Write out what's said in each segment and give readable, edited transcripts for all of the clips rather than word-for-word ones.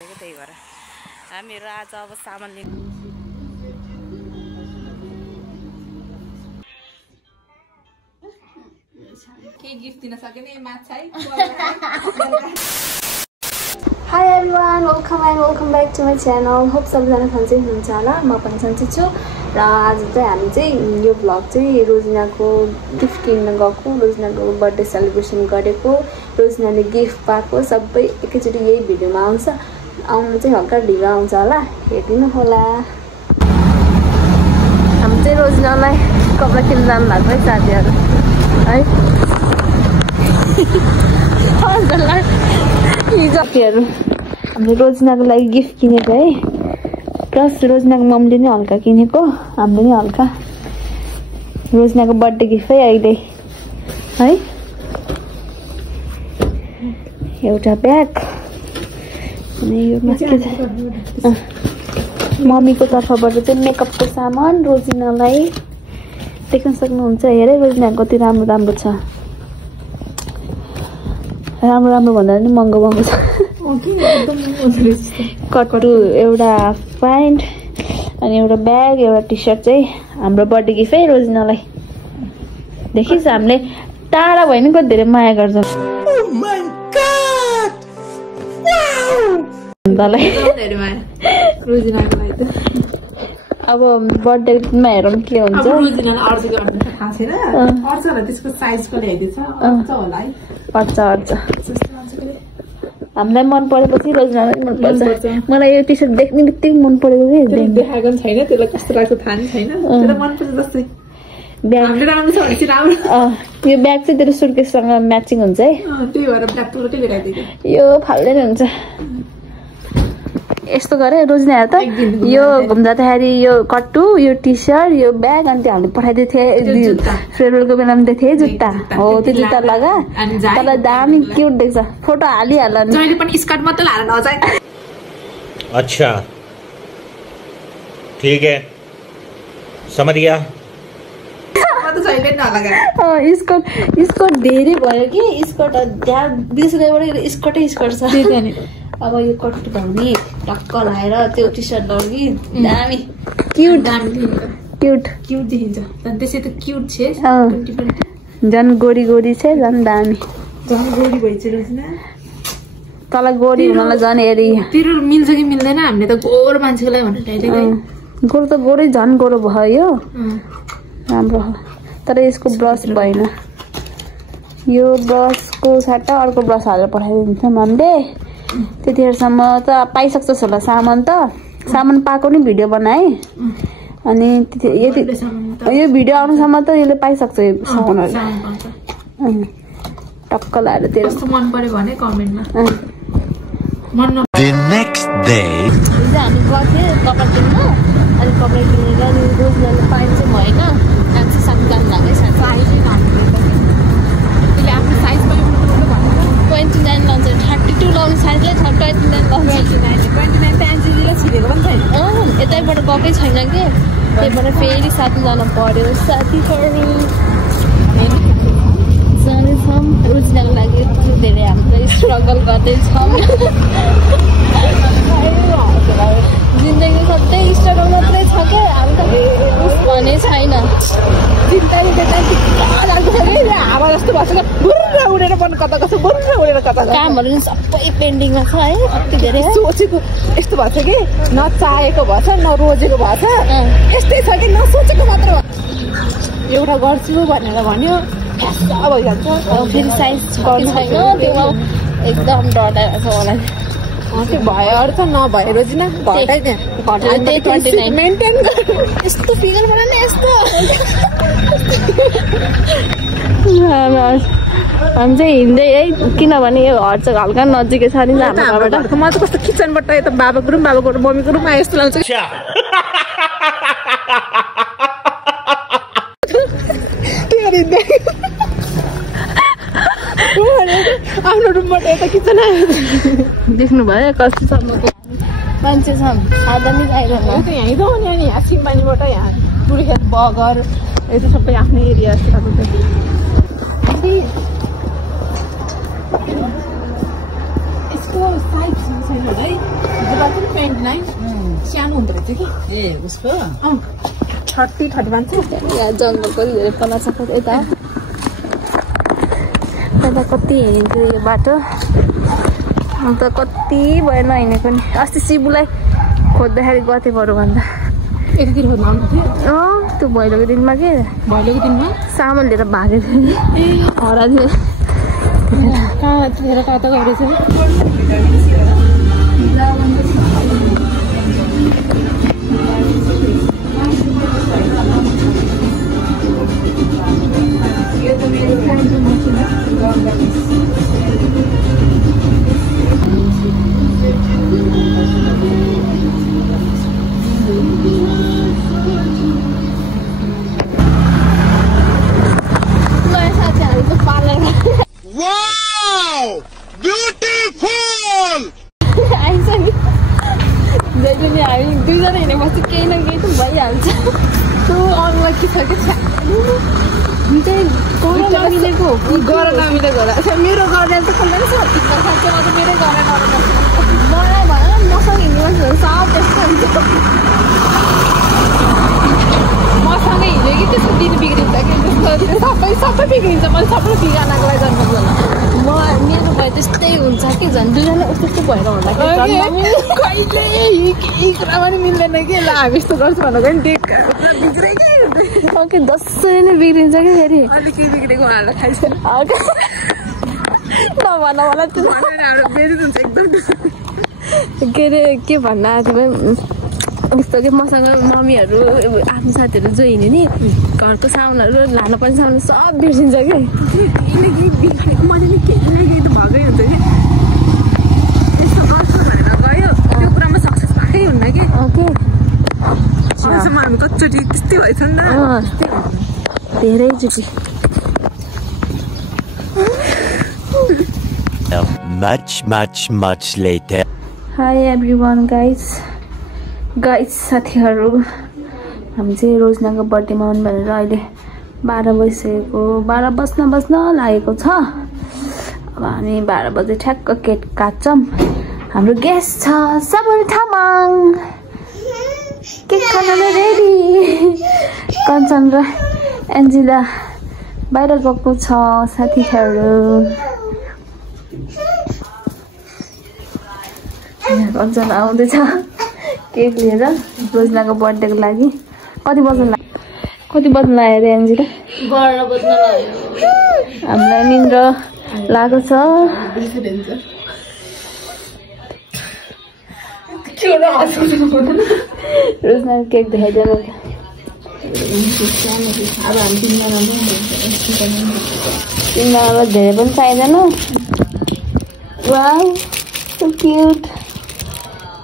त्यही भएर हामीहरू आज अब सामान लिनु के गिफ्ट दिन सकेन माछा है Hi everyone, welcome back to my channel. Hope सबजना सन्चै हुनुहुन्छ होला। म पनि सन्चै छु र आज चाहिँ हामी चाहिँ यो भ्लग चाहिँ रोजिनाको गिफ्ट किन्न गएको, रोजिनाको बर्थडे सेलिब्रेसन गरेको, रोजिनाले गिफ्ट पाएको सबै एकैचोटि यही भिडियोमा आउँछ। आउनु चाहिँ हल्का ढिलो आउँछ होला, हेरिदिनु होला। हामी चाहिँ रोजिनालाई कपडा किन्न जानु भएको है साथीहरु है। साथीहरु हामीले रोजिनाको लागि गिफ्ट किनेको है, प्लस रोजिनाको मम्मीले नि हल्का किनेको, हामीले नि हल्का। रोजिनाको बर्थडे गिफ्ट है अहिले है। एउटा ब्याग अनि यो मम्मीको तर्फबाट चाहिँ मेकअपको सामान रोजिनालाई देख्न सक्नुहुन्छ। हेरे रोजिनाको कति राम्रो राम्रो छ, राम्रो भन्दा पनि महँगो छ। कट्टु एउटा प्यान्ट अनि एउटा ब्याग एउटा टी सर्ट चाहिँ हाम्रो बर्थडे गिफ्ट है रोजिनालाई। देखिस् हामीले टाढा भयो नि कति धेरै माया गर्छौँ। अब बर्थडेमा हेरौँ के हुन्छ। हामीलाई मन परेपछि रोजिनालाई मन पर्छ। मलाई यो टी सर्ट देख्ने बित्तिकै मन परेको कि देखाएको छैन, त्यसलाई कस्तो लाग्छ थाहा नि छैन, तर मन पर्छ जस्तै। ब्याग राम्रो छ भने चाहिँ राम्रो। यो ब्याग चाहिँ तेरो सुटकेससँग म्याचिङ हुन्छ है, त्यही भएर ब्ल्याक कलरकै लिइराखेको। यो फाल्दै नि हुन्छ। यस्तो गरे रोजिना हेर त, यो घुम्दाखेरि यो कट्टु, यो टी सर्ट, यो ब्याग अनि त्यो हामीले पठाइदिएको थिएँ फेयरवेलको बेलामा दिएको थिएँ जुत्ता। हो त्यो जुत्ता लगा, तँलाई दामी क्युट देख्छ। फोटो हालिहाल नि, जहिले पनि स्कर्ट मात्रै लाएर नजाए। अच्छा ठीक है, समझ गया। स्कर्ट धेरै भयो कि स्कर्ट त्यहाँ विदेश गएबाट स्कर्टै स्कर्ट छ। अब यो कट्टु भाउने टक्क लाएर त्यो टी सर्ट लगाउने दामी क्युट देखिन्छ। त्यसै त क्युट छ, झन् गोरी छ, झन् दामी। झन् गोरी भइन्छ रोजिना, तँलाई गोरी हुनलाई झन् हेरी। तेरो मिल्छ कि मिल्दैन? हामीले त गोरो मान्छेको लागि भनेर गोरो त गोरै झन् गोरो भयो, राम्रो हो। तर यसको ब्रस भएन, यो ब्रसको सट्टा अर्को ब्रस हालेर पठाइदिन्छौँ हामीले। त्यतिखेरसम्म त पाइसक्छ होला सामान त। सामान पाएको नि भिडियो बनाए अनि यति यो भिडियो आउनुसम्म त यसले पाइसक्छ यो सामानहरू। टक्क लाएर तेरो मन पर्यो भने कमेन्टमा। The next day हामी गएको थियौँ कपडा किन्नु, अनि कपडा किनेर अनि रोजिनाले पाइन्छ भएन, अनि साथी जानु लाग्यो। साइजै त्यसले आफ्नो साइज पनि 29 लाउँछ, 32 लाउने साइजलाई 29 लाउँछ। 29 त एन्जेलीले छिरेको पनि छैन। यतैबाट गएकै छैन कि, त्यहीबाट फेरि साथी जानु पर्यो। साथीहरू जानेछौँ, रोजिनाको लागि धेरै हामीले स्ट्रगल गर्दैछौँ। जिन्दगी सधैँ स्ट्रगल मात्रै छ क्या, हामी त भने छैन। हावा जस्तो भएछ, बुर्र उडेर पनि कता कता बुर्र उडेर कता। कामहरू पनि सबै पेन्डिङमा छ है, कति धेरै सोचेको यस्तो भएछ कि नचाहेको भएछ, नरोजेको भएछ, यस्तै छ कि नसोचेको मात्र भयो। एउटा गर्छु भनेर भन्यो भइहाल्छ, फेरि साइज गर्नु छैन, त्यो एकदम डर लागेको छ मलाई। त्यो भयो अरू त नभए रोजिना घटाइ मेन्टेन यस्तो फिगर बनाउने यस्तो। हामी चाहिँ हिँड्दै है, किनभने यो घर चाहिँ हल्का नजिकै छ नि हाम्रो घरबाट। म चाहिँ कस्तो किचनबाट यता बाबाको रुम मम्मीको रुम आए जस्तो लाग्छ। आफ्नो रुमबाट यता किचन आयो, देख्नु भयो कतिसम्मको मान्छे छ। आधा नि आइरहनु यहीँ त हो नि, अनि यहाँ सिम्बानीबाट यहाँ पुरुखेत बगर यता सबै आफ्नै एरिया जस्तो लाग्छ। यसको साइज छैन है जुत्ता चाहिँ 29 सानो हुँदो रहेछ कि ए उसको 30-31 छ यहाँ जङ्गल पनि धेरै पला छ यता यता कति हिँड्थ्यो यो बाटो अन्त कति भएन हिँडेको नि अस्ति सिबुलाई खोज्दाखेरि गथे बरु भन्दा यतितिर खोज्न आउनु थियो त्यो भैलोको दिनमा के भैलोको दिनमा सामान लिएर भागेको थियो नि हरायो कहाँ त गइरहेछ दुईजना हिँडेपछि केही न केही त भइहाल्छ त्यो अरूलाई के छ कि नमिलेको गर नमिलेको होला मेरो गर्ने त खोल्दैन छ साँच्चैमा त मेरै गरेर मलाई भएन मसँग हिँड्ने मान्छेहरू सब त्यस्तो हुन्छ मसँगै हिँड्यो कि त्यसको दिन बिग्रिन्छ कि त्यस्तो सबै बिग्रिन्छ मैले सबै बिगार्नको लागि जन्मेको होला मलाई मेरो भए त्यस्तै हुन्छ कि झन् दुईजना उस्तो यस्तो भएर होला कहिले केही कुरा पनि मिल्दैन कि ल हामी यस्तो गर्छु भनेको नि बिग्रै कि दसैँ नै बिग्रिन्छ कि फेरि अलिक केही बिग्रेको हाल्दा खाइन्छ नभन मलाई त्यो हाम्रो बेजित हुन्छ एकदम के अरे के भन्न आएको थियो यस्तो कि मसँग मम्मीहरू आफ्नो साथीहरू जो हिँड्यो नि घरको सामानहरू लानु पर्ने सामान सब बिर्सिन्छ कि मैले नि केही त भएकै हुन्छ कि यस्तो गर्छु भनेर गयो त्यो कुरामा सक्सेस भएकै हुन्न कि अहिलेसम्म हामी कतिचोटि त्यस्तै भएछ नि त धेरैचोटि much later. Hi everyone guys साथीहरू हामी चाहिँ रोजनाको बर्थडे मनाउनु भनेर अहिले 12 बजिसकेको 12 बज्न लागेको छ अब हामी 12 बजे ठ्याक्क केक काट्छौँ हाम्रो गेस्ट छ सबल तामाङ केक खानलाई रेडी कञ्चन र एन्जिला बाहिर गएको छ साथीहरू कञ्चन आउँदैछ केक लिएर रोजनाको बर्थडेको लागि कति बज्न लाग्यो रे एन्जिला 12 बज्न लाग्यो हामीलाई निन्द्रा लागेको छ रोजनाको केक देखाइदिनु अब हामी तिनीहरूलाई धेरै पनि चाहिँदैन वाउ सो क्युट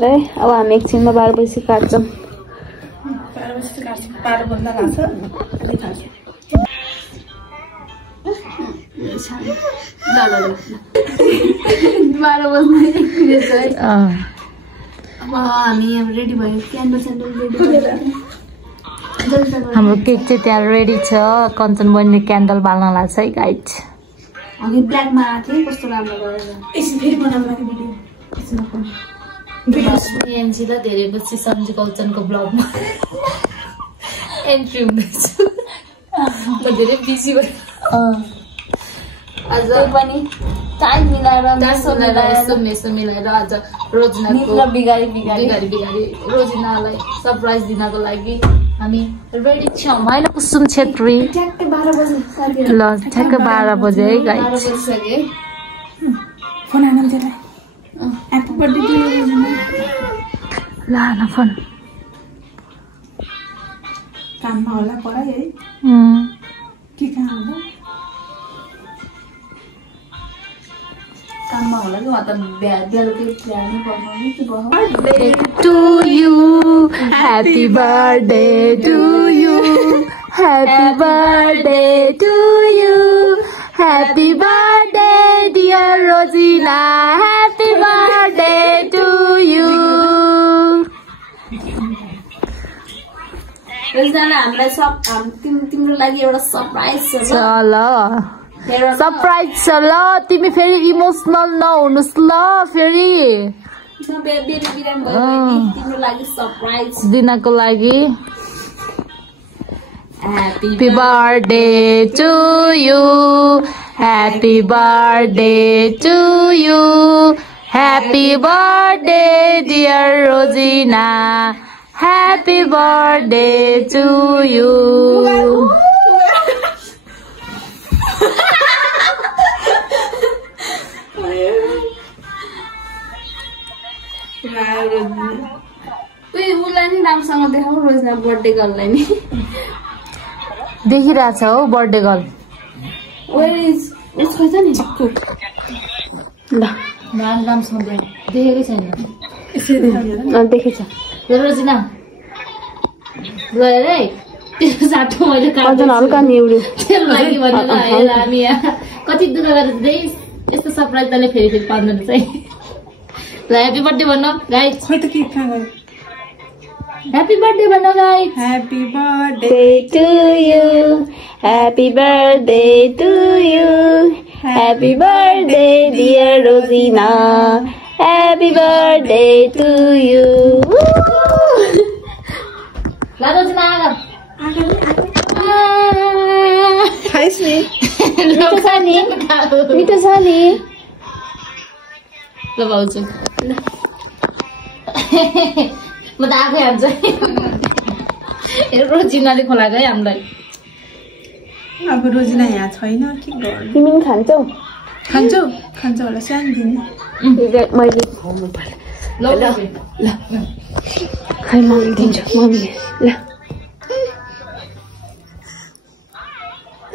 है अब हामी एकछिनमा 12 बजी काट्छौँ 12 बज्न लाग्छ 12 बज्न एकछिन है अब हामी अब रेडी भयो क्यान्डल रेडी हाम्रो केक चाहिँ त्यहाँ रेडी छ कञ्चन बहिनीले क्यान्डल बाल्न लाग्छ है गाइड अघि ब्ल्याकमा आएको थिएँ कस्तो राम्रो गरेर एकछिन फेरि बनाउनु लागि भिडियो एन्जिला धेरै पछि सन्जु कञ्चनको ब्लगमा एन्ट्री हुँदैछु म धेरै बिजी भएँ आज पनि टाइम मिलाएर मेसो मिलाएर आज रोजनाको बिगारी रोजिनालाई सरप्राइज दिनको लागि हामी रेडी छौँ होइन कुसुम छेत्री ठ्याक्कै 12 बजे ल ठ्याक्कै 12 बजे है गाइड 12 बजिसक्यो फोन आउनु त्यसलाई ह्यापी बर्थडे टु यु ल न फोन काममा होला पढाइ है के कहाँ होला काममा होला कि उहाँ त बेलुकी बिहानै बनाउनु कि birthday to you happy birthday to you happy birthday to you happy birthday dear Rosina happy birthday to you रोजना हामीलाई तिम्रो लागि एउटा सरप्राइज छ ल सरप्राइज छ ल तिमी फेरि इमोसनल नहुनुस् ल फेरि तिम्रो लागि सरप्राइज दिनको लागि Happy birthday to you. Happy birthday to you. Happy birthday, dear Rosina. Happy birthday to you. उसलाई नि राम्रोसँग देखाऊ रोजना बर्थडे गर्ललाई नि देखिरहेछ हौ बर्थडे गर्ल उसको छ नि ल राम्रोसँग देखेकै छैन देखेछ रोजिना ल है त्यो साटो मैले हल्का निउड्यो तेरो लागि भनेर आएर हामी यहाँ कति दुःख गरेर चाहिँ यस्तो सरप्राइज तले फेरि पाउँदैन चाहिँ ल ह्यापी बर्थडे भन्नु गाइस खै त के खा गयो Happy birthday, Bano guys. Happy birthday to you. Happy birthday to you. Happy birthday, dear Rosina. Happy birthday to you. La Rosina, खाइस नि मिठो छ नि ल भाउजू म त आफै हान्छ रोजिनाले खोलाएको है हामीलाई अब रोजिना यहाँ छैन के गर्नु तिमी पनि खान्छौ खान्छ होला सानो दिन मैले खुवाउनु पर्यो ल खै मम्मी दिन्छु मम्मी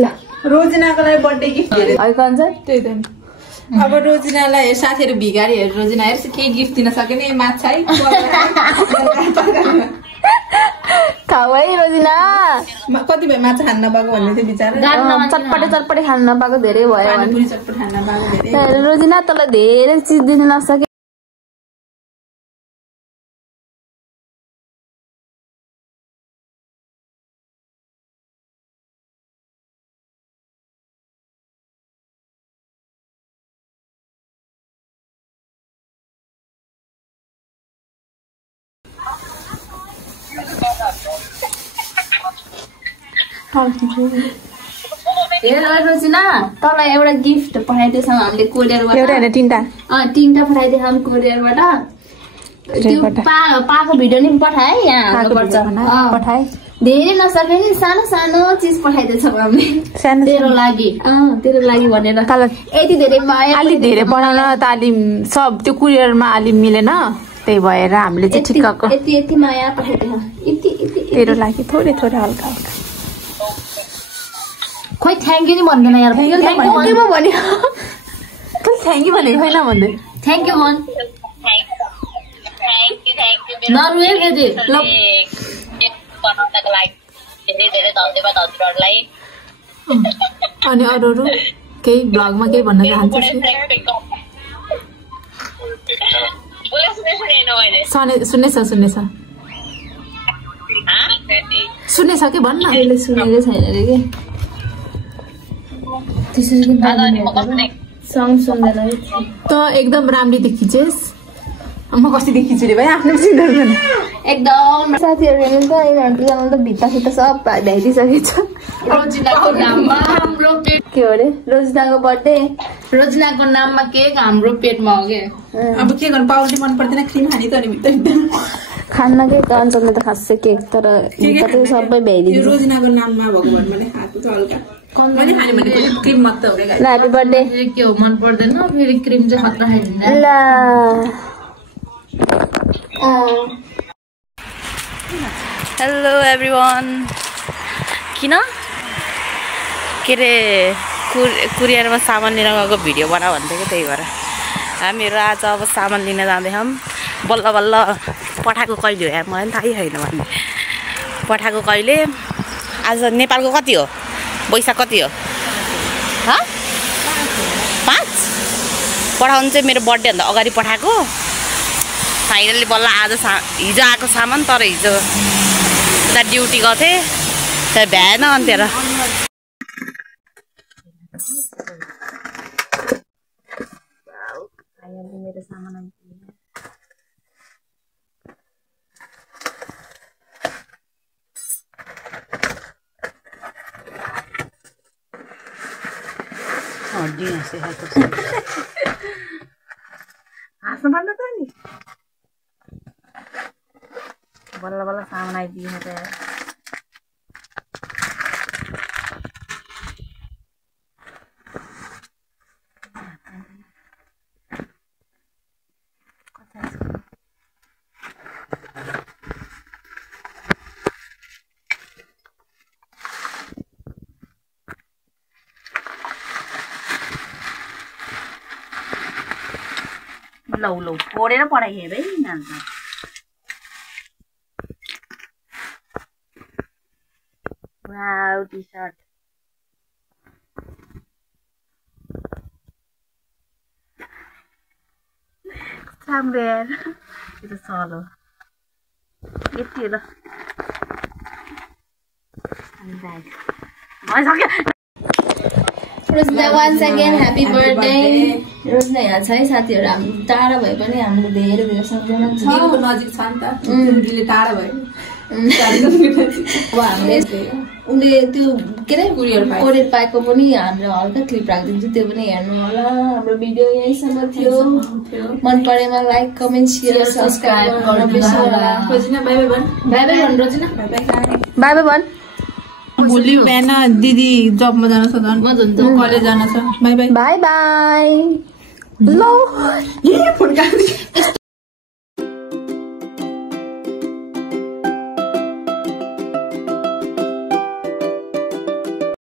ल रोजिनाको लागि बर्थडे गिफ्ट दिएर खान्छ त्यही त अब रोजिनालाई साथीहरु भिखारीहरु रोजिना हेर्छ केही गिफ्ट दिन सकेन माछा है खाऊ है रोजिना कति भयो माछा खान नपाएको भन्ने थियो बिचारा चटपटे खान नपाएको धेरै भयो पानीपुरी चटपट खान नपाएको धेरै रोजिना तँलाई धेरै चिज दिन नसके रोजिना तँलाई एउटा गिफ्ट पठाइदिएछौँ हामीले कोरियरबाट एउटा हैन तीनटा तीनटा पठाइदिएछौँ कोरियरबाट त्यो पाएको भिडियो नि पठाए यहाँ हाल्नुपर्छ पठाए धेरै नसके नि सानो सानो चिज पठाइदिएछौँ हामीले तेरो लागि भनेर यति धेरै अलि धेरै बनाउन त अलि सब त्यो कुरियरमा अलि मिलेन त्यही भएर हामीले चाहिँ ठिक्कको यति माया पठाइदिएछौँ तेरो लागि थोरै थोरै हल्का हल्का खोइ थ्याङ्क यू नि भन्दैन यार थ्याङ्क यू भने थ्याङ्क यू भने होइन भन्दै थ्याङ्क यू भन नरुए फेरि ल अनि अरू केही ब्लगमा केही भन्न चाहन्छस् सुन्नेछ कि भन्न सुनेकै छैन अरे के त एकदम राम्ररी देखिन्छेस् म कसरी खिच्छु रे भाइ आफ्नो सिन्धर गर्न एकदम साथीहरु हेर्नु त यिनीहरुले त भित्ता सित्ता सब भ्याइदिसकेको छ रोजिनाको नाममा हाम्रो पेट के हो रे रोजिनाको बर्थडे रोजिनाको नाममा केक हाम्रो पेटमा हो के अब के गर्नु पाउले मन पर्दैन क्रिम खानी त अनि भित्ता खान्न के त अञ्चलले त खासै केक तर भित्ता त सबै भ्याइदिन्छ रोजिनाको नाममा भगवान मैले खाएको त हल्का मैले खाने भनेको क्रिम मात्र हो रे गाइस ह्यापी बर्थडे के हो मन पर्दैन फेरि क्रिम चाहिँ खतरा खाइदिन्छ ल हेलो एभ्रिवान किन के अरे कुरियरमा सामान लिन गएको भिडियो बना भन्थ्यो कि त्यही भएर हामीहरू आज अब सामान लिन जाँदैछौँ बल्ल बल्ल पठाएको कहिले हो यार मलाई पनि थाहै छैन भन्ने पठाएको कहिले आज नेपालको कति हो वैशाख कति हो 5 पठाउनु चाहिँ मेरो बर्थडेभन्दा अगाडि पठाएको फाइनली बल्ल आज हिजो आएको सामान तर हिजो उता ड्युटी गएको थिएँ तर भ्याएन अन्तेर मेरो सामान हड्डी हाँस्दै खाएको हाँस्नु पर्ने त नि बल्ल बल्ल सामान आइदिएन त लौ फोडेर पढाइ हेर है नाच्दा वाउ टी सर्ट राम्रो यार यो त सल हो यति हो ल भइसक्यो रोजना once again happy birthday रोजना यहाँ छ है साथीहरु हामी टाढा भए पनि हाम्रो धेरै धेरै सम्झना छ दिलको नजिक छ नि त दिलले टाढा भयो अब हामीले उनले त्यो के रे कोरियर पाएको पनि हाम्रो हल्का क्लिप राखिदिन्छु त्यो पनि हेर्नु होला हाम्रो भिडियो यहीसम्म थियो मन परेमा लाइक कमेन्ट शेयर सब्स्क्राइब गर्न बिर्सनुहोला रोजना बाइ बाइ भन बाइ बाइ भन रोजना बाइ बाइ भन भोलि बिहान दिदी जबमा जान छ झन् म कलेज जान छ बाइ बाइ बाइ बाइ ल